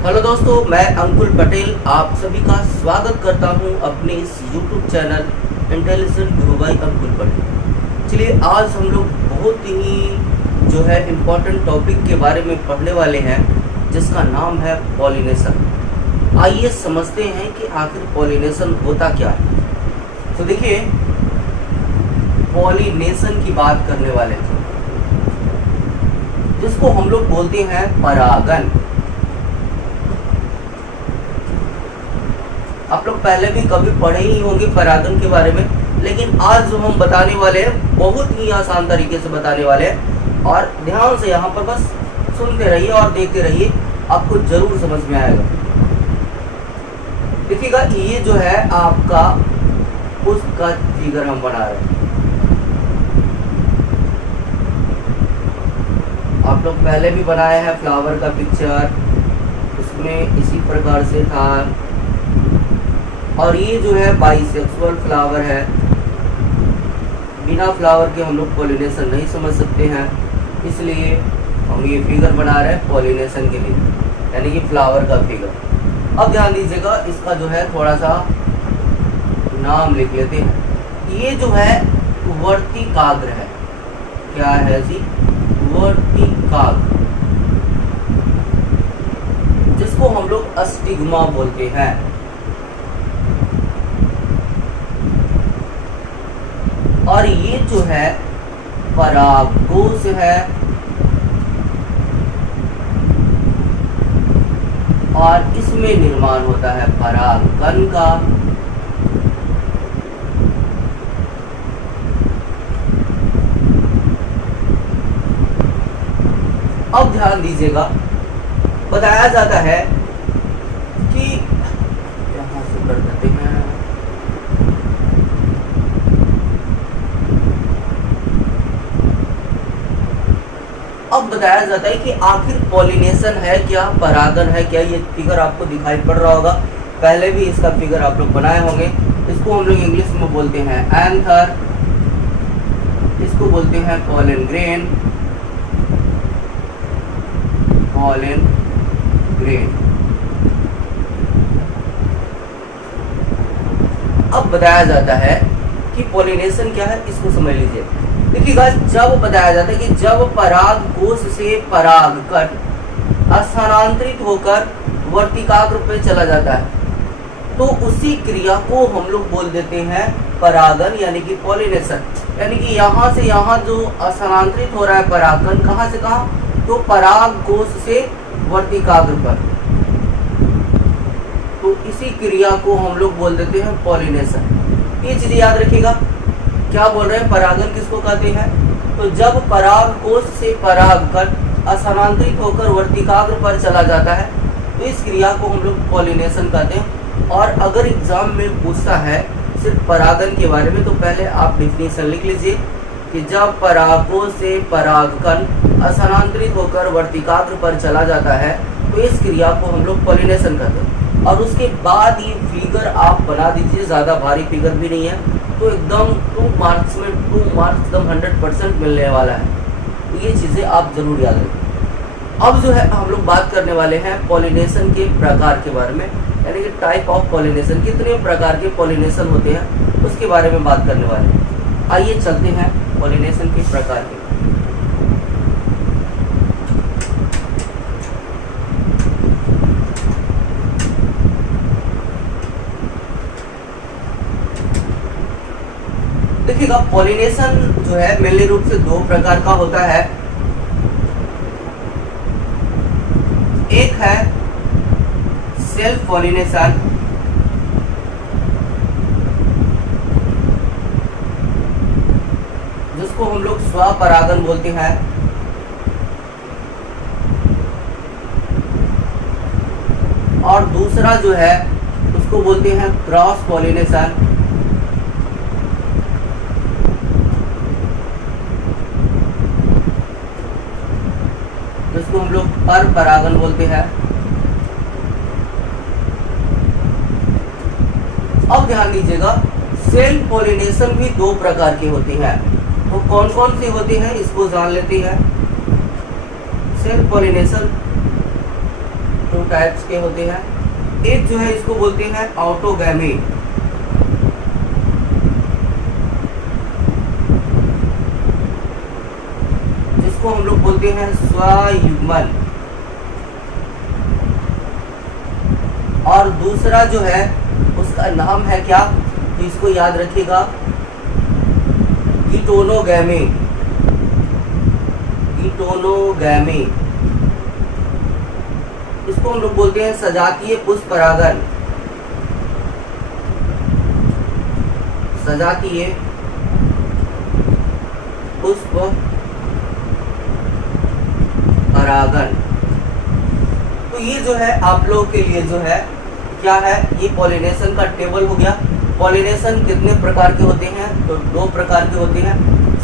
Hello दोस्तों, मैं अंकुल पटेल आप सभी का स्वागत करता हूं अपने इस यूट्यूब चैनल इंटेलिजेंट गुरु भाई अंकुल पटेल। चलिए, आज हम लोग बहुत ही जो है इम्पोर्टेंट टॉपिक के बारे में पढ़ने वाले हैं, जिसका नाम है पॉलिनेशन। आइए समझते हैं कि आखिर पॉलिनेशन होता क्या है। तो देखिए, पॉलिनेशन की बात करने वाले थे, जिसको हम लोग बोलते हैं परागन। आप लोग पहले भी कभी पढ़े ही होंगे परागन के बारे में, लेकिन आज जो हम बताने वाले हैं बहुत ही आसान तरीके से बताने वाले हैं, और ध्यान से यहाँ पर बस सुनते रहिए और देखते रहिए, आपको जरूर समझ में आएगा। देखिएगा, ये जो है आपका उसका फिगर हम बना रहे हैं। आप लोग पहले भी बनाए हैं फ्लावर का पिक्चर, उसमें इसी प्रकार से था। और ये जो है बाइसेक्सुअल फ्लावर है। बिना फ्लावर के हम लोग पॉलिनेशन नहीं समझ सकते हैं, इसलिए हम ये फिगर बना रहे हैं पॉलिनेशन के लिए, यानी कि फ्लावर का फिगर। अब ध्यान दीजिएगा, इसका जो है थोड़ा सा नाम लिख लेते हैं। ये जो है वर्तिकाग्र है। क्या है जी? वर्तिकाग्र, जिसको हम लोग अस्टिग्मा बोलते हैं। और ये जो है परागकोश है, और इसमें निर्माण होता है परागकण का। अब ध्यान दीजिएगा, बताया जाता है कि यहां से कर देते हैं। अब बताया जाता है कि आखिर पॉलिनेशन है क्या, परागन है क्या। ये फिगर आपको दिखाई पड़ रहा होगा, पहले भी इसका फिगर आप लोग बनाए होंगे। इसको हम लोग इंग्लिश में बोलते हैं एंथर, इसको बोलते हैं पॉलन ग्रेन। Pollen grain. अब बताया जाता है कि पॉलिनेशन क्या है, इसको समझ लीजिए। देखिएगा, जब बताया जाता है कि जब पराग कोश से परागकण स्थानांतरित होकर वर्तिकाग्र पे चला जाता है, तो उसी क्रिया को हम लोग बोल देते हैं परागन, यानी कि पॉलिनेशन। यानी कि यहाँ से यहाँ जो स्थानांतरित हो रहा है परागकण, कहाँ से कहाँ, तो पराग कोश से वर्तिकाग्र पर, तो इसी क्रिया को हम लोग बोल देते हैं पॉलिनेशन। ये चीज याद रखिएगा, क्या बोल रहे हैं, परागन किसको कहते हैं। तो जब पराग कोश से परागकण स्थानांतरित होकर वर्तिकाग्र पर चला जाता है, तो इस क्रिया को हम लोग पॉलिनेशन कहते हैं। और अगर एग्जाम में पूछता है सिर्फ परागन के बारे में, तो पहले आप डिफिनीशन लिख लीजिए कि जब परागकोश से परागकण स्थानांतरित होकर वर्तिकाग्र पर चला जाता है, तो इस क्रिया को हम लोग पॉलिनेशन कहते हैं। और उसके बाद ये फिगर आप बना दीजिए, ज़्यादा भारी फिगर भी नहीं है, तो एकदम 2 मार्क्स में 2 मार्क्स एकदम 100% मिलने वाला है। तो ये चीज़ें आप जरूर याद रखें। अब जो है हम लोग बात करने वाले हैं पॉलिनेशन के प्रकार के बारे में, यानी कि टाइप ऑफ पॉलिनेशन, कितने प्रकार के पॉलिनेशन होते हैं उसके बारे में बात करने वाले हैं। आइए चलते हैं पॉलिनेशन के प्रकार के। देखिएगा, पॉलिनेशन जो है मेनली रूप से 2 प्रकार का होता है। एक है सेल्फ पॉलिनेशन, जिसको हम लोग स्वपरागन बोलते हैं। और दूसरा जो है उसको बोलते हैं क्रॉस पॉलिनेशन, जिसको हम लोग पर परागन बोलते हैं। अब ध्यान दीजिएगा, सेल्फ पॉलिनेशन भी 2 प्रकार की होती है। वो कौन कौन सी होती है इसको जान लेते हैं। सेल्फ पॉलिनेशन, तो टू टाइप्स के होते हैं। एक जो है इसको बोलते हैं ऑटोगैमी, जिसको हम लोग बोलते हैं स्वयुग्मन, और दूसरा जो है उसका नाम है क्या, तो इसको याद रखिएगा, कीटोनोगैमी। कीटोनोगैमी इसको हम लोग बोलते हैं सजातीय पुष्प परागन। सजातीय पुष्प परागन। तो ये जो है आप लोगों के लिए जो है क्या है, ये पॉलिनेशन का टेबल हो गया। पॉलिनेशन कितने प्रकार के होते हैं, तो 2 प्रकार के होते हैं,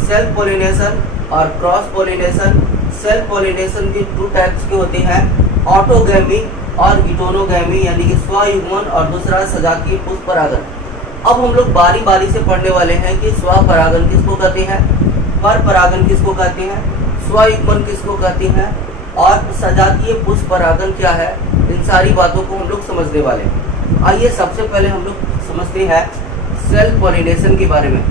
सेल्फ पॉलिनेशन और क्रॉस पॉलिनेशन। सेल्फ पॉलिनेशन के 2 टाइप्स के होते हैं, ऑटोगैमी और गिटोनोगैमी, यानी कि स्वयुग्मन, और दूसरा सजातीय पुष्प परागन। अब हम लोग बारी बारी से पढ़ने वाले हैं कि स्वपरागन किसको कहते हैं, पर परागन किसको कहते हैं, स्वयुग्मन किसको कहते हैं, और सजातीय पुष्प परागन क्या है। इन सारी बातों को हम लोग समझने वाले हैं। आइए सबसे पहले हम लोग समझते हैं सेल्फ पॉलिनेशन के बारे में।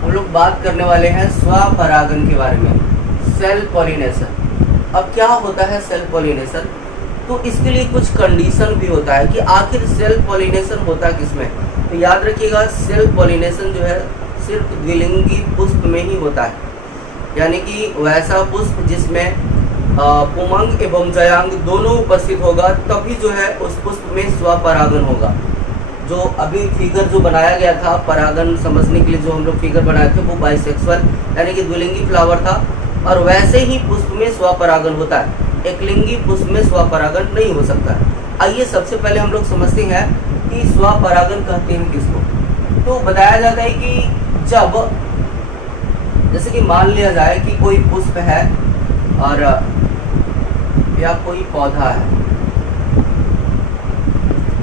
हम लोग बात करने वाले हैं स्वपरागन के बारे में, सेल्फ पॉलिनेशन। अब क्या होता है सेल्फ पॉलिनेशन, तो इसके लिए कुछ कंडीशन भी होता है कि आखिर सेल्फ पॉलिनेशन होता किसमें। तो याद रखिएगा, सेल्फ पॉलिनेशन जो है सिर्फ द्विलिंगी पुष्प में ही होता है, यानी कि वैसा पुष्प जिसमें पुमंग एवं जयांग दोनों उपस्थित होगा, तभी जो है उस पुष्प में स्वपरागन होगा। जो अभी फिगर जो बनाया गया था परागन समझने के लिए, जो हम लोग फिगर बनाए थे, वो बाइसेक्सुअल यानी कि द्विलिंगी फ्लावर था, और वैसे ही पुष्प में स्वपरागन होता है। एकलिंगी पुष्प में स्वपरागन नहीं हो सकता है। आइए सबसे पहले हम लोग समझते हैं कि स्वपरागन कहते हैं किसको। तो बताया जाता है कि जब, जैसे कि मान लिया जाए कि कोई पुष्प है और या कोई पौधा है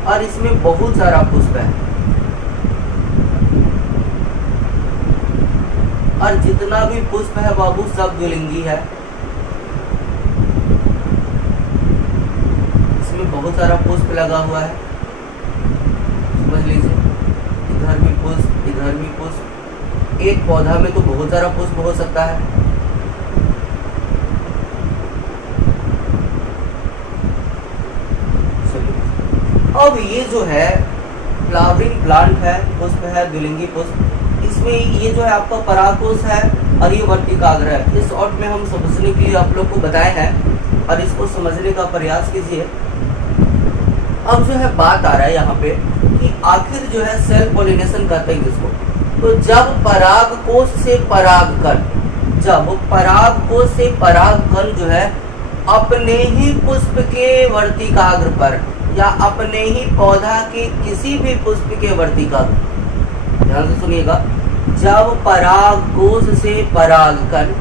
और इसमें बहुत सारा पुष्प है, और जितना भी पुष्प है बाबू सब द्विलिंगी है। इसमें बहुत सारा पुष्प लगा हुआ है, समझ लीजिए, इधर भी पुष्प, इधर भी पुष्प। एक पौधा में तो बहुत सारा पुष्प हो सकता है। अब ये जो है फ्लावरिंग प्लांट है, पुष्प है, द्विलिंगी पुष्प, इसमें ये जो है आपका परागकोश है और ये वर्तिकाग्र है। इस शॉर्ट में हम समझने के लिए आप लोग को बताए हैं और इसको समझने का प्रयास कीजिए। अब जो है बात आ रहा है यहाँ पे कि आखिर जो है सेल्फ पॉलिनेशन कहते हैं किसको, तो जब परागकोश से परागकण, जब परागकोश से परागकण जो है अपने ही पुष्प के वर्तिकाग्र पर या अपने ही पौधा के किसी भी पुष्प के वर्तिकाग्र, ध्यान से सुनिएगा, जब परागकोश से परागकण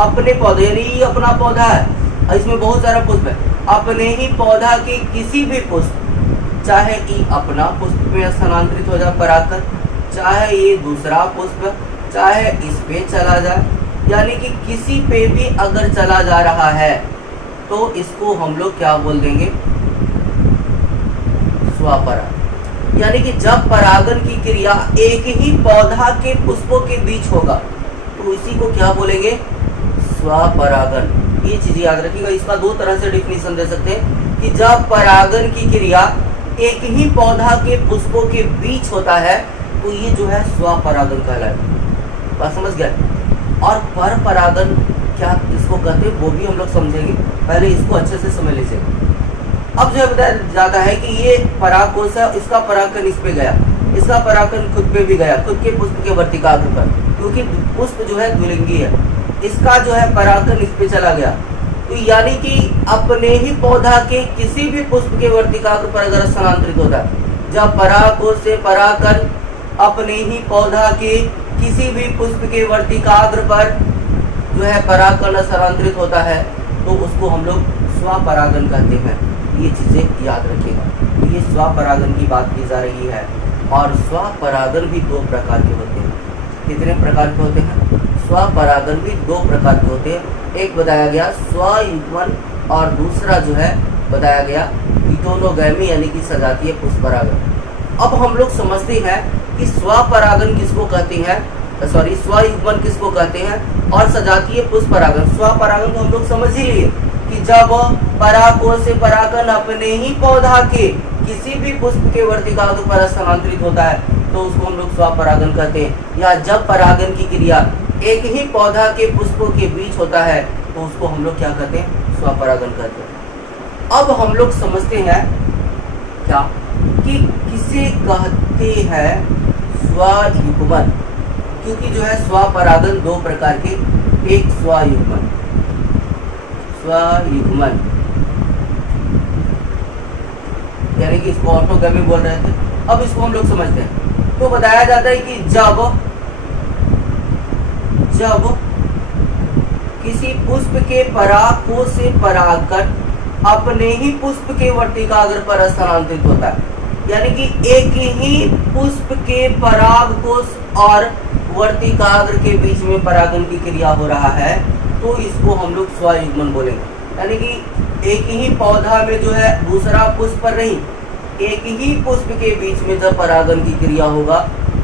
अपने पौधे, यानी ये अपना पौधा है और इसमें बहुत सारा पुष्प है, अपने ही पौधा के किसी भी पुष्प, चाहे ये अपना पुष्प में स्थानांतरित हो जाए परागकण, चाहे ये दूसरा पुष्प, चाहे इस पे चला जाए, यानी कि किसी पे भी अगर चला जा रहा है तो इसको हम लोग क्या बोल देंगे, स्वपरागन। यानी कि जब परागन की क्रिया एक ही पौधा के पुष्पों के बीच होगा तो इसी को क्या बोलेंगे, स्वपरागन। ये चीज याद रखिएगा। इसका 2 तरह से डिफिनीशन दे सकते हैं कि जब परागन की क्रिया एक ही पौधा के पुष्पों के बीच होता है तो ये जो है स्वपरागन कहलाएगा। बात समझ गया। और पर परागन क्या इसको कहते हैं वो भी हम लोग समझेंगे, पहले इसको अच्छे से समझ लीजिए। अब जो है बताया जाता है कि ये परागकोश है, इसका परागकण इस पे गया, इसका परागकण खुद पे भी गया, खुद के पुष्प के वर्तिकाग्र पर, क्योंकि पुष्प जो है द्विलिंगी है, इसका जो है परागकण इस पे चला गया, तो यानी कि अपने ही पौधा के किसी भी पुष्प के वर्तिकाग्र पर अगर स्थानांतरित होता है, जब परागकोश से परागकण अपने ही पौधा के किसी भी पुष्प के वर्तिकाग्र पर जो है परागकण स्थानांतरित होता है तो उसको हम लोग स्वपरागन कहते हैं। ये चीजें याद रखिएगा। ये स्वपरागन की बात की जा रही है और स्वपरागन भी दो प्रकार के होते हैं। कितने प्रकार के होते हैं? स्वपरागन भी दो प्रकार के होते हैं। एक बताया गया स्वयुग्मन और दूसरा जो है बताया गया हीटेरोगैमी यानी कि सजातीय पुष्परागन। अब हम लोग समझते हैं कि स्वपरागन किसको कहते हैं, सॉरी स्वयुग्मन किसको कहते हैं और सजातीय पुष्परागन। स्वपरागन तो हम लोग समझ ही लिए कि जब परागकोश से परागकण अपने ही पौधा के किसी भी पुष्प के वर्तिकाग्र पर स्थानांतरित होता है तो उसको हम लोग स्वपरागन कहते हैं। या जब परागन की क्रिया एक ही पौधा के पुष्पों के बीच होता है तो उसको हम लोग क्या कहते हैं? स्वपरागन कहते हैं। अब हम लोग समझते हैं क्या कि किसे कहते हैं स्वयुग्मन, क्योंकि जो है स्वपरागन दो प्रकार के, एक स्वयुग्मन यानी कि इसको ऑटोगैमी बोल रहे थे। अब इसको हम लोग समझते हैं। तो बताया जाता है कि जब किसी पुष्प के परागकोश से परागकण अपने ही पुष्प के वर्तिकाग्र पर स्थानांतरित होता है, यानी कि एक ही पुष्प के परागकोश और वर्तिकाग्र के बीच में परागन की क्रिया हो रहा है तो इसको हम लोग स्वयुग्मन बोलेंगे। यानी कि एक ही पौधा में जो है दूसरा पुष्प पर नहीं, एक ही पुष्प के बीच में जब परागन की क्रिया होगा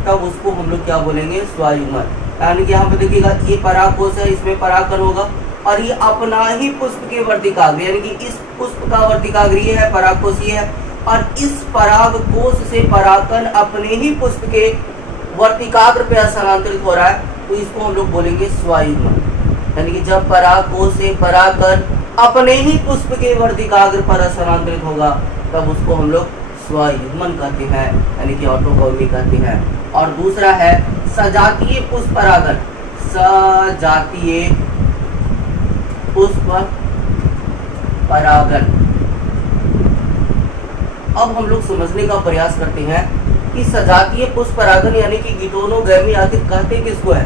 तब उसको हम लोग क्या बोलेंगे? स्वयुग्मन। यानी कि यहाँ पे देखिएगा ये परागकोश है, इसमें परागकण होगा और ये अपना ही पुष्प के वर्तिकाग्र यानी कि इस पुष्प का वर्तिकाग्र ये है, परागकोश ये है और इस परागकोश से परागकण अपने ही पुष्प के वर्तिकाग्र पे स्थानांतरित हो रहा है तो इसको हम लोग बोलेंगे स्वयुग्मन। यानी कि जब परागकोश से परागकण अपने ही पुष्प के वर्तिकाग्र पर स्थानांतरित होगा तब उसको हम लोग स्वयुग्मन कहते हैं, यानी कि ऑटोगैमी कहते हैं। और दूसरा है सजातीय पुष्परागन। सजातीय पुष्प परागन। अब हम लोग समझने का प्रयास करते हैं कि सजातीय पुष्परागन यानी कि हीटेरोगैमी आखिर कहते किसको है।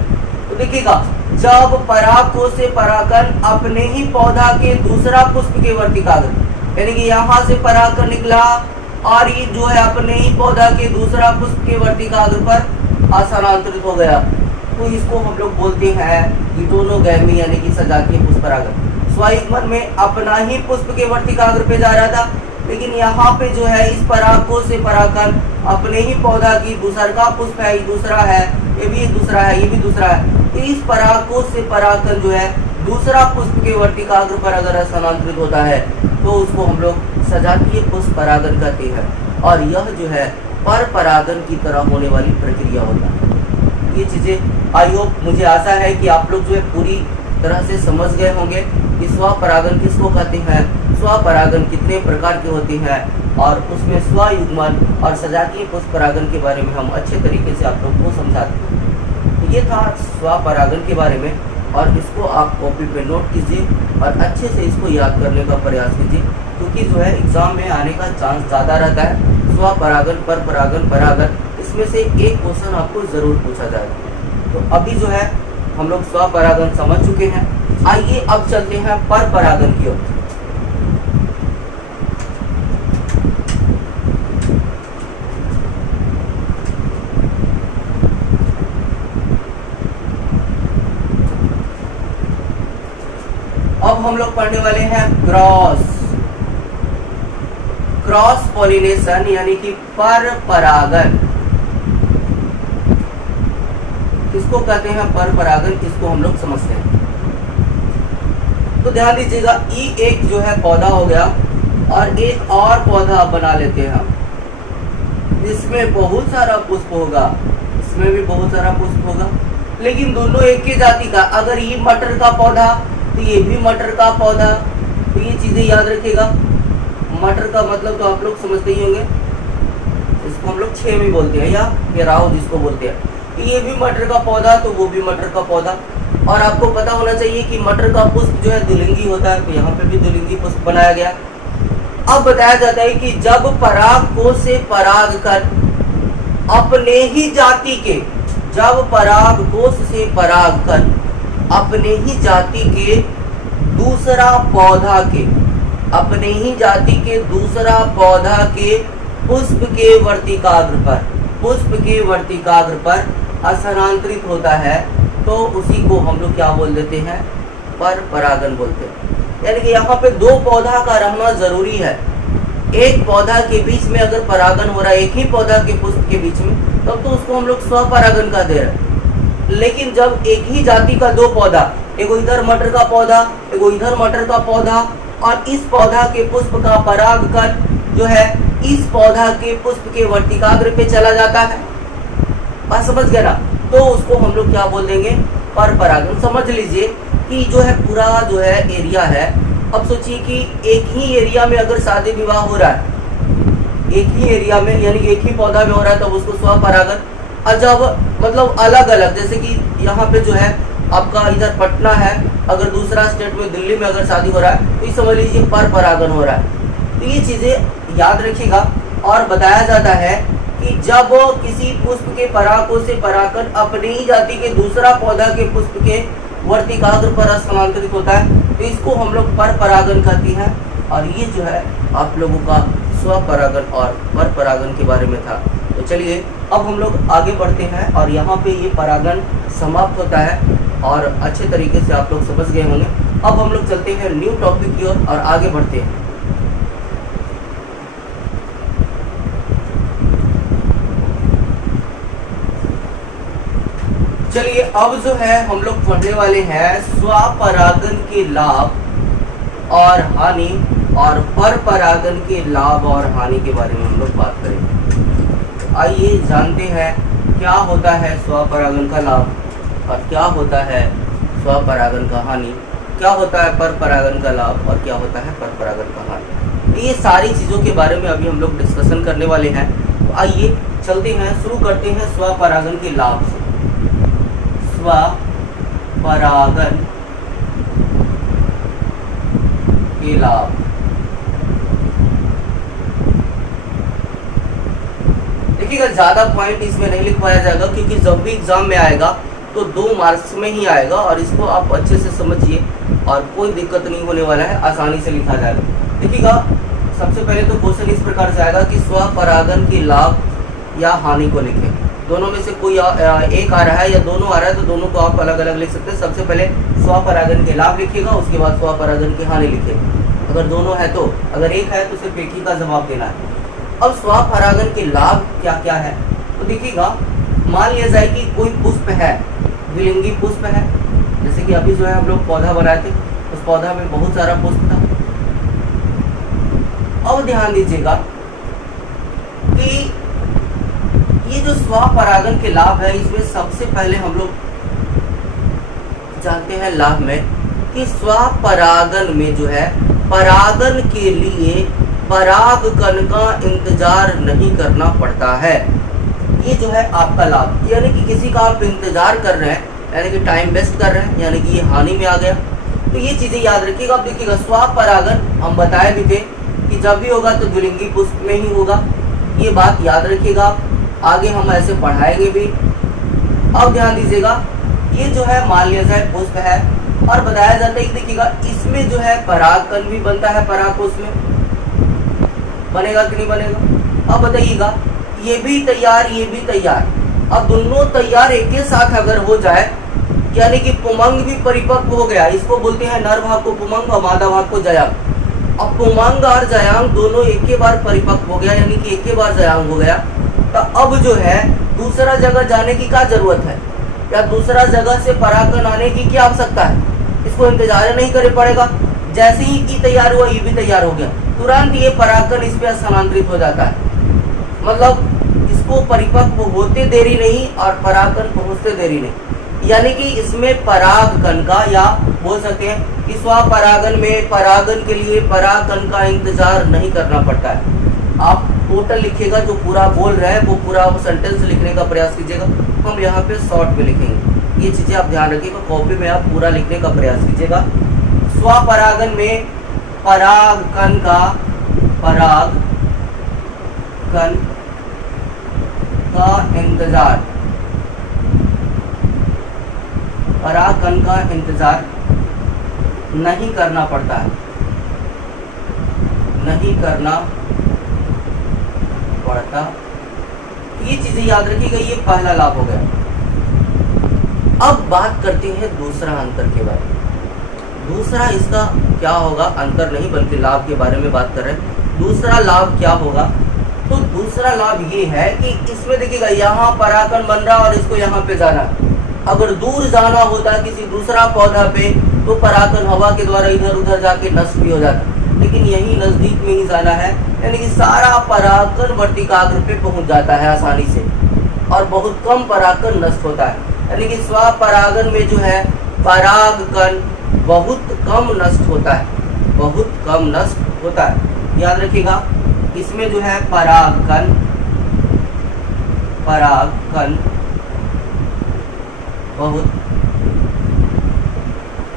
तो देखिएगा, जब परागकोश से परागकण अपने ही पौधा के दूसरा पुष्प के वर्तिकाग्र यानी कि यहाँ से परागकण निकला और ये जो है अपने ही पौधा के दूसरा पुष्प के वर्तिकाग्र पर स्थानांतरित हो गया तो इसको हम लोग बोलते हैं हीटेरोगैमी यानी कि सजातीय पुष्परागन। स्वयुग्मन में अपना ही पुष्प के वर्तिकाग्र पे जा रहा था, लेकिन यहाँ पे जो है इस परागकोश से परागकण अपने ही पौधा की दूसरा पुष्प है, ये दूसरा है, ये भी दूसरा है, ये भी दूसरा है, तो इस परागकोश से परागकण जो है दूसरा पुष्प के वर्तिकाग्र पर अगर स्थानांतरित होता है तो उसको हम लोग सजातीय पुष्परागन कहते हैं। और यह जो है पर परागन की तरह होने वाली प्रक्रिया होता है। ये चीजें आई होप, मुझे आशा है कि आप लोग जो है पूरी तरह से समझ गए होंगे कि स्वपरागन किसको कहते हैं, स्वपरागन कितने प्रकार के होते हैं और उसमें स्वयुग्मन और सजातीय पुष्परागन के बारे में हम अच्छे तरीके से आप लोग को समझाते हैं। तो ये था स्वपरागन के बारे में और इसको आप कॉपी पे नोट कीजिए और अच्छे से इसको याद करने का प्रयास कीजिए, क्योंकि जो है एग्जाम में आने का चांस ज़्यादा रहता है। स्वपरागन, पर परागन, परागन, इसमें से एक क्वेश्चन आपको ज़रूर पूछा जाएगा। तो अभी जो है हम लोग स्वपरागन समझ चुके हैं, आइए अब चलते हैं पर परागन की ओर। अब हम लोग पढ़ने वाले हैं क्रॉस पॉलिनेशन यानी कि पर परागन। किसको कहते हैं पर परागन, किसको हम लोग समझते हैं। तो ध्यान दीजिएगा, ये एक जो है पौधा हो गया और एक और पौधा बना लेते हैं हम, इसमें बहुत सारा पुष्प होगा, इसमें भी बहुत सारा पुष्प होगा, लेकिन दोनों एक ही जाति का। अगर ये मटर का पौधा तो ये भी मटर का पौधा, तो ये चीजें याद रखिएगा। मटर का मतलब तो आप लोग समझते ही होंगे, इसको हम लोग छेमी बोलते हैं या घेराव जिसको बोलते हैं। तो ये भी मटर का पौधा तो वो भी मटर का पौधा। और आपको पता होना चाहिए कि मटर का पुष्प जो है द्विलिंगी होता है, तो यहाँ पे भी द्विलिंगी पुष्प बनाया गया। अब बताया जाता है कि जब परागकोश से परागकण अपने ही जाति के जब पराग कोश से परागकण अपने ही जाति के दूसरा पौधा के अपने ही जाति के दूसरा पौधा के पुष्प के वर्तिकाग्र पर स्थानांतरित होता है तो उसी को हम लोग क्या बोल देते हैं, पर परागन बोलते हैं। यानी कि यहाँ पे दो पौधा का रहना जरूरी है। एक पौधा के बीच में अगर परागन हो रहा है, एक ही पौधा के पुष्प के बीच में, तब तो उसको हम लोग स्वपरागन का दे रहे हैं। लेकिन जब एक ही जाति का दो पौधा, एगो इधर मटर का पौधा, एगो इधर मटर का पौधा, और इस पौधा के पुष्प का परागकण जो है इस पौधा के पुष्प के वर्तिकाग्र पे चला जाता है, बात समझ गया ना, तो उसको हम लोग क्या बोल देंगे, पर परागन। समझ लीजिए कि जो है पूरा जो है एरिया है। अब सोचिए कि एक ही एरिया में अगर शादी विवाह हो रहा है, एक ही एरिया में यानी एक ही पौधा में हो रहा है, तब उसको स्वपरागन। और जब मतलब अलग अलग, जैसे कि यहाँ पे जो है आपका इधर पटना है, अगर दूसरा स्टेट में दिल्ली में अगर शादी हो रहा है तो ये समझ लीजिए पर परागन हो रहा है। तो ये चीजें याद रखिएगा। और बताया जाता है कि जब किसी पुष्प के परागकोश से परागकण अपने ही जाति के दूसरा पौधा के पुष्प के वर्तिकाग्र पर स्थानांतरित होता है तो इसको हम लोग पर परागन कहते हैं। और ये जो है आप लोगों का स्वपरागन और पर परागन के बारे में था। तो चलिए अब हम लोग आगे बढ़ते हैं और यहाँ पे ये परागन समाप्त होता है और अच्छे तरीके से आप लोग समझ गए होंगे। अब हम लोग चलते हैं न्यू टॉपिक की ओर और आगे बढ़ते हैं। चलिए अब जो है हम लोग पढ़ने वाले हैं स्वपरागन के लाभ और हानि और पर परागन के लाभ और हानि के बारे में हम लोग बात करेंगे। आइए जानते हैं क्या होता है स्वपरागन का लाभ और क्या होता है स्वपरागन का हानि, क्या होता है पर परागन का लाभ और क्या होता है पर परागन का हानि। ये सारी चीज़ों के बारे में अभी हम लोग डिस्कशन करने वाले हैं। तो आइए चलते हैं, शुरू करते हैं स्वपरागन के लाभ से। स्वपरागन के लाभ। देखिएगा ज्यादा पॉइंट इसमें नहीं लिख पाया जाएगा क्योंकि जब भी एग्जाम में आएगा तो 2 मार्क्स में ही आएगा और इसको आप अच्छे से समझिए और कोई दिक्कत नहीं होने वाला है, आसानी से लिखा जाएगा। देखिएगा सबसे पहले तो क्वेश्चन इस प्रकार से आएगा कि स्वपरागन के लाभ या हानि को लिखें। दोनों में से कोई एक आ रहा है या दोनों आ रहा है तो दोनों को आप अलग अलग लिख सकते हैं। सबसे पहले स्वपरागन के लाभ लिखिएगा, उसके बाद स्वपरागन की हानि लिखिएगा। अगर दोनों है तो, अगर एक है तो सिर्फ एक ही का जवाब देना है। अब स्वपरागन के लाभ क्या क्या है तो देखिएगा, मान लिया जाए कि कोई पुष्प है, द्विलिंगी पुष्प है, जैसे कि अभी जो है हम लोग पौधा बनाए थे, उस पौधा में बहुत सारा पुष्प था। अब ध्यान दीजिएगा कि ये जो स्वपरागन के लाभ है इसमें सबसे पहले हम लोग जानते हैं लाभ में कि स्वपरागन में जो है परागन के लिए परागकण का इंतजार नहीं करना पड़ता है। ये जो है आपका लाभ, यानी कि किसी का आप इंतजार कर रहे हैं यानी कि टाइम वेस्ट कर रहे हैं, यानी कि ये हानि में आ गया। तो ये चीजें याद रखिएगा। अब देखिएगा स्वपरागन हम बताए भी थे कि जब भी होगा तो द्विलिंगी पुष्प में ही होगा, ये बात याद रखिएगा। आगे हम ऐसे पढ़ाएंगे भी। अब ध्यान दीजिएगा, ये जो है मान लिया जाए पुष्प है और बताया जाता है कि देखिएगा इसमें जो है परागकण भी बनता है, परागकोश में बनेगा कि नहीं बनेगा। अब बताइएगा, ये भी तैयार ये भी तैयार, अब दोनों तैयार एक ही साथ अगर हो जाए यानी कि पुमंग भी परिपक्व हो गया, इसको बोलते हैं नर भाग को पुमंग और मादा भाग को जयांग। अब पुमंग और जयांग दोनों एक ही बार परिपक्व हो गया यानी कि एक ही बार जयांग हो गया, तो अब जो है दूसरा जगह जाने की क्या जरूरत है या दूसरा जगह से परागकण आने की क्या आवश्यकता है, इसको इंतजार नहीं करे पड़ेगा। जैसे ही ये तैयार हुआ ये भी तैयार हो गया, तुरंत ये परागकण इस पे स्थानांतरित हो जाता है। मतलब इसको परिपक्व होते देरी नहीं और परागकण पहुंचते देरी नहीं, यानी कि इसमें परागकण का या बोल सकते हैं कि स्वपरागन में परागन के लिए परागकण का इंतजार नहीं करना पड़ता है। आप टोटल लिखिएगा, जो पूरा बोल रहे हैं वो पूरा सेंटेंस लिखने का प्रयास कीजिएगा। हम यहाँ पे शॉर्ट में लिखेंगे, ये चीजें आप ध्यान रखिएगा। कॉपी में आप पूरा लिखने का प्रयास कीजिएगा। स्वपरागन में परागकण का इंतजार परागकण का इंतजार नहीं करना पड़ता है, नहीं करना पड़ता। ये चीजें याद रखिएगा, ये पहला लाभ हो गया। अब बात करते हैं दूसरा अंतर के बारे में। दूसरा इसका क्या होगा, अंतर नहीं बल्कि लाभ के बारे में बात कर रहे हैं। दूसरा लाभ क्या होगा, तो दूसरा लाभ ये है कि इसमें देखिएगा यहाँ परागकण बन रहा और इसको यहाँ पे जाना। अगर दूर जाना होता किसी दूसरा पौधा पे तो परागकण हवा के द्वारा इधर उधर जाके नष्ट भी हो जाता, लेकिन यही नजदीक में ही जाना है, यानी कि सारा परागकण वर्तिकाग्र पे पहुंच जाता है आसानी से और बहुत कम परागकण नष्ट होता है। यानी कि स्वपरागन में जो है परागकण बहुत कम नष्ट होता है, बहुत कम नष्ट होता है। याद रखिएगा, इसमें जो है परागकण बहुत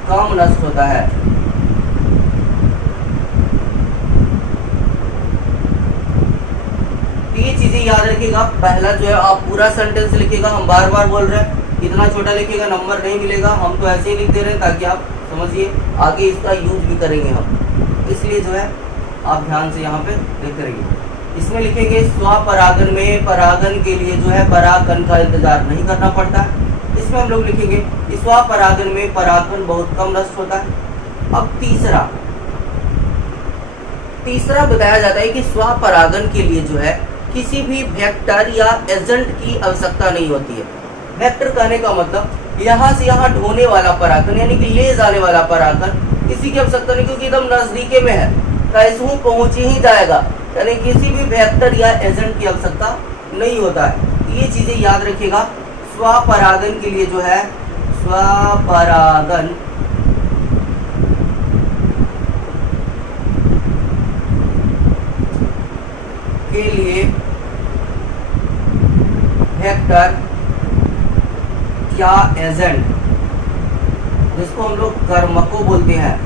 कम नष्ट होता है। ये चीजें याद रखिएगा। पहला जो है आप पूरा सेंटेंस लिखिएगा, हम बार बार बोल रहे हैं, इतना छोटा लिखिएगा नंबर नहीं मिलेगा, हम तो ऐसे ही लिख दे रहे हैं ताकि आप समझिए, आगे इसका यूज भी करेंगे हम, इसलिए जो है आप ध्यान से यहाँ पे लिखते रहिए। इसमें लिखेंगे स्वपरागन में परागन के लिए जो है परागकण का इंतजार नहीं करना पड़ता है। इसमें हम लोग लिखेंगे स्वपरागन में परागकण बहुत कम नष्ट होता है। अब तीसरा बताया जाता है कि स्वपरागन के लिए जो है किसी भी वेक्टर या एजेंट की आवश्यकता नहीं होती है। वेक्टर कहने का मतलब यहाँ से यहाँ ढोने वाला परागकण, यानी कि ले जाने वाला परागकण, किसी की आवश्यकता नहीं, क्योंकि एकदम नजदीके में है, कैसे पहुंच ही जाएगा, यानी किसी भी वेक्टर या एजेंट की आवश्यकता नहीं होता है। ये चीजें याद रखिएगा। स्वपरागन के लिए जो है स्वपरागन के लिए वेक्टर या एजेंट, जिसको हम लोग कर्मको बोलते हैं,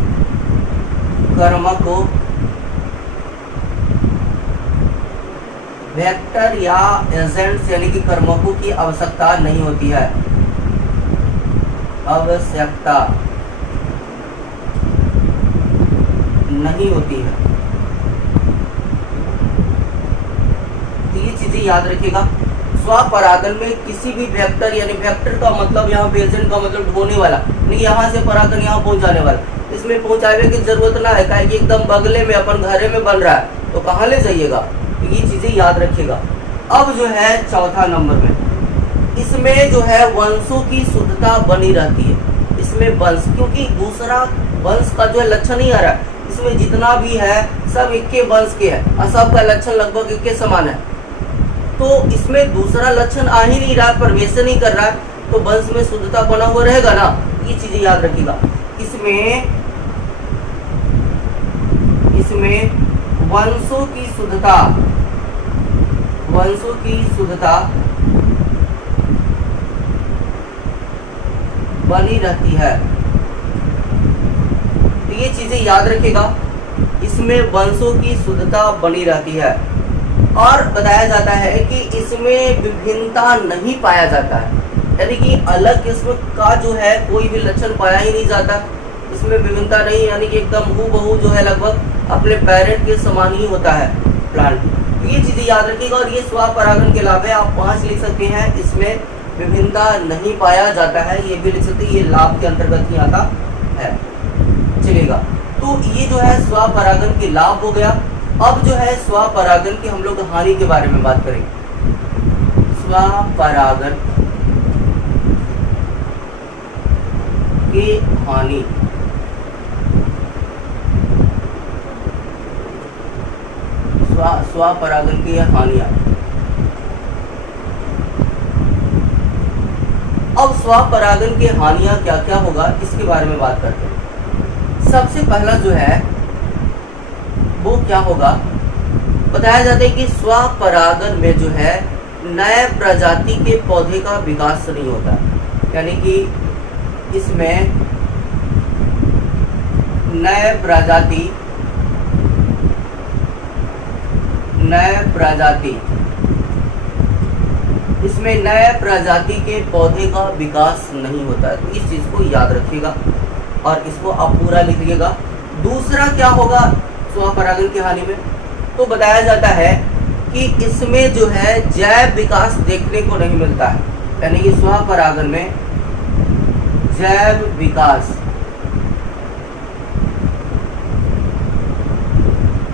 कर्मको, वेक्टर या एजेंट्स यानी कि कर्मकों की आवश्यकता नहीं होती है, आवश्यकता नहीं होती है। तो ये चीजें याद रखिएगा। स्वपरागन में किसी भी वेक्टर, यानी वेक्टर का मतलब यहाँ पे एजेंट का मतलब ढोने वाला, नहीं यहाँ से परागन यहाँ पहुंचाने वाला, इसमें पहुंचाने की जरूरत ना है, कि एकदम बगले में अपन घरे में बन रहा है तो कहाँ ले जाइएगा। तो ये चीजें याद रखिएगा। अब जो है चौथा नंबर में, इसमें जो है वंशों की शुद्धता बनी रहती है। इसमें वंश, क्योंकि दूसरा वंश का जो है लक्षण ही आ रहा है, इसमें जितना भी है सब एक के वंश के है और सबका लक्षण लगभग एक के समान है, तो इसमें दूसरा लक्षण आ ही नहीं रहा, प्रवेश नहीं कर रहा है, तो वंश में शुद्धता बना हुआ रहेगा ना। ये चीजें याद रखिएगा। इसमें वंशों की शुद्धता बनी रहती है। तो ये चीजें याद रखिएगा, इसमें वंशों की शुद्धता बनी रहती है। और बताया जाता है कि इसमें विभिन्नता नहीं पाया जाता है, यानी कि अलग किस्म का जो है कोई भी लक्षण पाया ही नहीं जाता, इसमें विभिन्नता नहीं, यानी कि एकदम हूबहू जो है लगभग अपने पेरेंट के समान ही होता है प्लांट। ये चीजें याद रखिएगा। और ये स्वपरागन के लाभ है, आप 5 लिख सकते हैं। इसमें विभिन्नता नहीं पाया जाता है, ये भी लिख सकते हैं, ये लाभ के अंतर्गत ही आता है, चलेगा। तो ये जो है स्वपरागन के लाभ हो गया। अब जो है स्वपरागन की हम लोग हानि के बारे में बात करेंगे। स्वपरागन की हानि, स्वपरागन की हानियां। अब स्वपरागन की हानियां क्या क्या होगा इसके बारे में बात करते हैं। सबसे पहला जो है वो क्या होगा, बताया जाता है कि स्वपरागन में जो है नए प्रजाति के पौधे का विकास नहीं होता, यानी कि इसमें नए प्रजाति इसमें नए प्रजाति के पौधे का विकास नहीं होता है। तो इस चीज को याद रखिएगा और इसको आप पूरा लिखिएगा। दूसरा क्या होगा स्वपरागन की हानि में, तो बताया जाता है कि इसमें जो है जैव विकास देखने को नहीं मिलता है, यानी कि स्वपरागन में जैव विकास,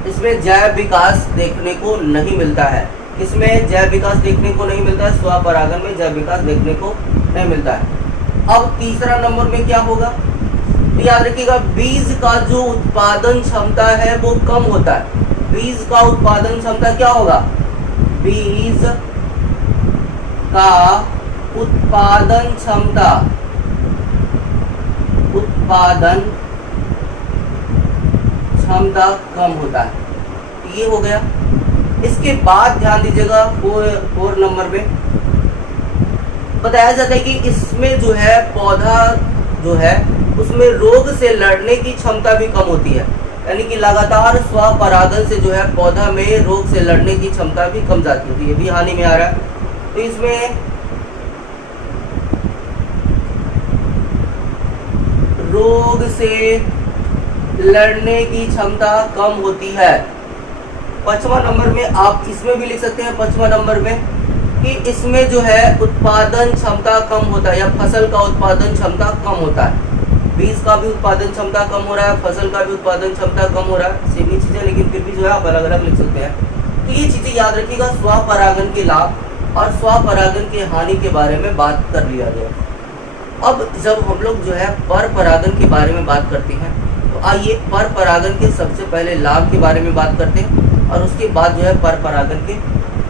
इसमें जैव विकास देखने को नहीं मिलता है। इसमें जैव विकास देखने को नहीं मिलता है, स्वपरागन में जैव विकास देखने को नहीं मिलता है। अब तीसरा नंबर में क्या होगा, तो याद रखिएगा बीज का जो उत्पादन क्षमता है वो कम होता है। बीज का उत्पादन क्षमता क्या होगा, बीज का उत्पादन क्षमता, उत्पादन क्षमता कम होता है। ये हो गया। इसके बाद ध्यान दीजिएगा 4 नंबर में बताया जाता है कि इसमें जो है पौधा जो है उसमें रोग से लड़ने की क्षमता भी कम होती है, यानी कि लगातार स्वपरागन से जो है पौधा में रोग से लड़ने की क्षमता भी कम जाती है। ये भी हानि में आ रहा है। तो इसमें रोग से लड़ने की क्षमता कम होती है। 5वां नंबर में आप इसमें भी लिख सकते हैं 5वां नंबर में कि इसमें जो है उत्पादन क्षमता कम होता है, या फसल का उत्पादन क्षमता कम होता है। बीज का भी उत्पादन क्षमता कम हो रहा है, फसल का भी उत्पादन क्षमता कम हो रहा है, सेम ही चीजें, लेकिन फिर भी जो है आप अलग अलग लिख सकते हैं। तो ये चीजें याद रखिएगा। स्वपरागन के लाभ और स्वपरागन की हानि के बारे में बात कर लिया गया। अब जब हम लोग जो है पर परागन के बारे में बात करते हैं, तो आइए पर परागन के सबसे पहले लाभ के बारे में बात करते हैं और उसके बाद जो है पर परागन के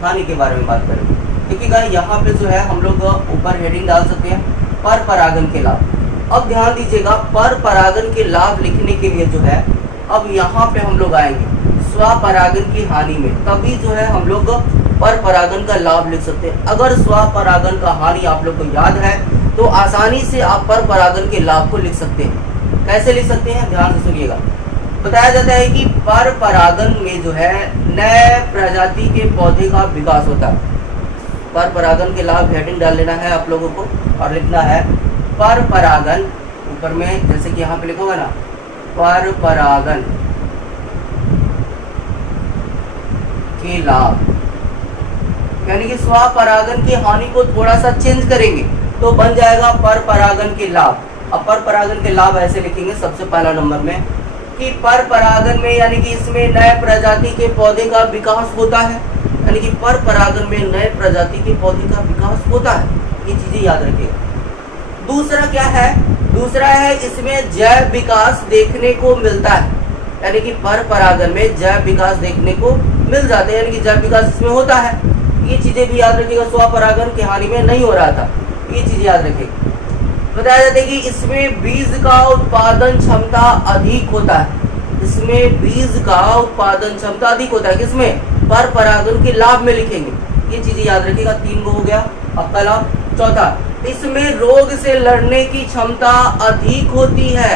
हानि के बारे में बात करेंगे। देखिएगा यहाँ पे जो है हम लोग ऊपर हेडिंग डाल सकते हैं पर परागन के लाभ। अब ध्यान दीजिएगा पर परागन के लाभ लिखने के लिए जो है अब यहाँ पे हम लोग आएंगे स्वपरागन की हानि में, तभी जो है हम लोग पर परागन का लाभ लिख सकते हैं। अगर स्वपरागन का हानि आप लोग को याद है तो आसानी से आप पर परागन के लाभ को लिख सकते हैं। कैसे लिख सकते हैं, ध्यान से सुनिएगा। बताया जाता है कि पर परागन में जो है नए प्रजाति के पौधे का विकास होता है। पर परागन के लाभ हेडिंग डाल लेना है आप लोगों को और लिखना है पर परागन, ऊपर में जैसे कि यहाँ पे लिखा हुआ ना पर परागन के लाभ, यानी कि स्वपरागन की हानि को थोड़ा सा चेंज करेंगे तो बन जाएगा पर परागन के लाभ। अब पर परागन के लाभ ऐसे लिखेंगे सबसे पहला नंबर में कि पर परागन में यानी कि इसमें नए प्रजाति के पौधे का विकास होता है, यानी कि पर परागन में नए प्रजाति के पौधे का विकास होता है। ये चीजें याद रखिएगा। दूसरा क्या है, दूसरा है इसमें जैव विकास देखने को मिलता है, यानी कि पर परागन में जैव विकास देखने को मिल जाते हैं, यानी कि जैव विकास इसमें होता है। ये चीजें भी याद रखिएगा। स्वपरागन की हानि में नहीं हो रहा था, ये चीजें याद रखिएगा। बताया जाता है कि इसमें बीज का उत्पादन क्षमता अधिक होता है, इसमें बीज का उत्पादन क्षमता अधिक होता है। किसमें, पर परागन के लाभ में लिखेंगे। ये चीजें याद रखिएगा। 3 गो हो गया आपका लाभ। चौथा, इसमें रोग से लड़ने की क्षमता अधिक होती है।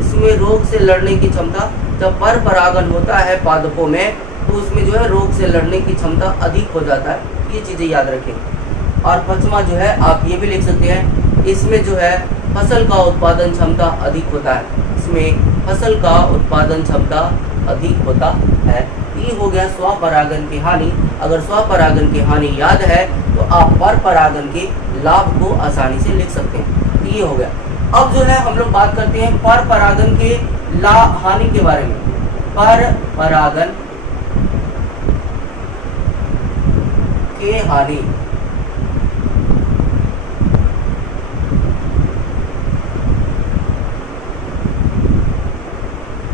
इसमें रोग से लड़ने की क्षमता, जब पर परागन होता है पादपों में तो उसमें जो है रोग से लड़ने की क्षमता अधिक हो जाता है। ये चीजें याद रखें। और 5वां जो है आप ये भी लिख सकते हैं, इसमें जो है फसल का उत्पादन क्षमता अधिक होता है। इसमें फसल का उत्पादन क्षमता अधिक होता है। ये हो गया स्वपरागन की हानि। अगर स्वपरागन की हानि याद है तो आप पर परागन के लाभ को आसानी से लिख सकते हैं। ये हो गया। अब जो है हम लोग बात करते हैं पर परागन के हानि के बारे में। पर परागन के हानि,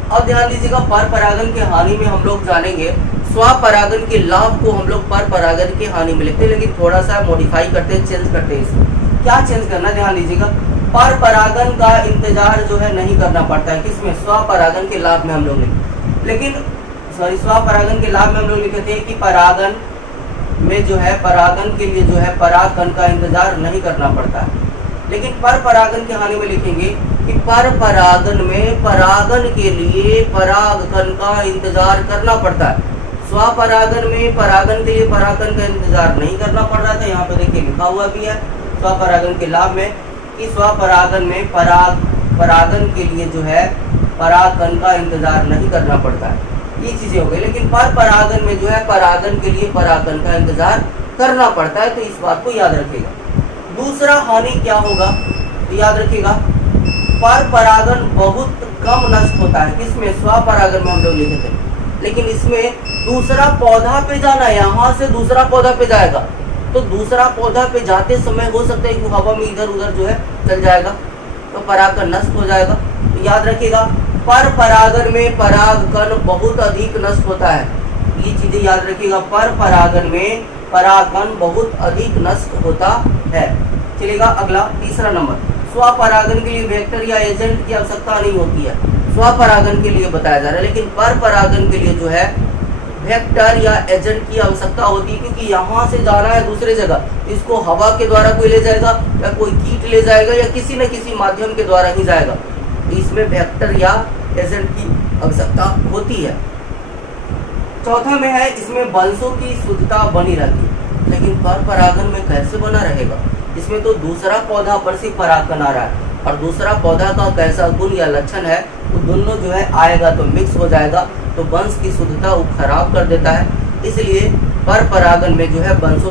अब ध्यान दीजिएगा। पर परागन के हानि में हम लोग जानेंगे स्वपरागन के लाभ को हम लोग पर परागन के हानि में लिखते हैं, लेकिन थोड़ा सा मॉडिफाई करते हैं, चेंज करते हैं। इसमें क्या चेंज करना, ध्यान दीजिएगा। पर परागन का इंतजार जो है नहीं करना पड़ता है। किसमें, स्वपरागन के लाभ में हम लोग लिखते, लेकिन स्वपरागन के लाभ में हम लोग लिखते हैं कि परागन में जो है परागन के लिए जो है परागकण का इंतजार नहीं करना पड़ता है। लेकिन पर परागन की हानि में लिखेंगे कि पर परागन में परागन के लिए परागकण का इंतजार करना पड़ता है। स्वपरागन में परागन के लिए परागन का इंतजार नहीं करना पड़ रहा था। यहाँ पे देखिए लिखा हुआ भी है स्वपरागन के लाभ में कि स्वपरागन में परागन के लिए जो है परागन का इंतजार नहीं करना पड़ता है। ये चीजें हो गई। लेकिन पर परागन में जो है परागन के लिए परागन का इंतजार करना पड़ता है, तो इस बात को याद रखिएगा। दूसरा हानि क्या होगा तो याद रखिएगा, पर परागन बहुत कम नष्ट होता है। किसमें? स्वपरागन में हम लोग लिखे थे। लेकिन इसमें दूसरा पौधा पे जाना है, यहाँ से दूसरा पौधा पे जाएगा, तो दूसरा पौधा पे जाते समय हो सकता है कि हवा में इधर उधर जो है चल जाएगा, तो परागकण नष्ट हो जाएगा। तो याद रखिएगा, पर परागन में परागकण बहुत अधिक नष्ट होता है। ये चीजें याद रखिएगा, पर परागन में परागकण बहुत अधिक नष्ट होता है। चलेगा अगला तीसरा नंबर, स्वपरागन के लिए वेक्टर या एजेंट की आवश्यकता नहीं होती है। स्वपरागन के लिए बताया जा रहा है, लेकिन पर परागन के लिए जो है वेक्टर या एजेंट की आवश्यकता होती है, क्योंकि यहाँ से जाना है दूसरे जगह, इसको हवा के द्वारा कोई ले जाएगा या कोई कीट ले जाएगा या किसी न किसी माध्यम के द्वारा ही जाएगा। इसमें वेक्टर या एजेंट की आवश्यकता होती है। चौथा में है, इसमें वंशों की शुद्धता बनी रहती है। लेकिन पर परागन में कैसे बना रहेगा? इसमें तो दूसरा पौधा पर से परागकण आ रहा है, और दूसरा पौधा का कैसा गुण या लक्षण है, तो दोनों जो है आएगा तो मिक्स हो जाएगा, तो वंश की शुद्धता वो खराब कर देता है। इसलिए पर परागन में जो है वंशों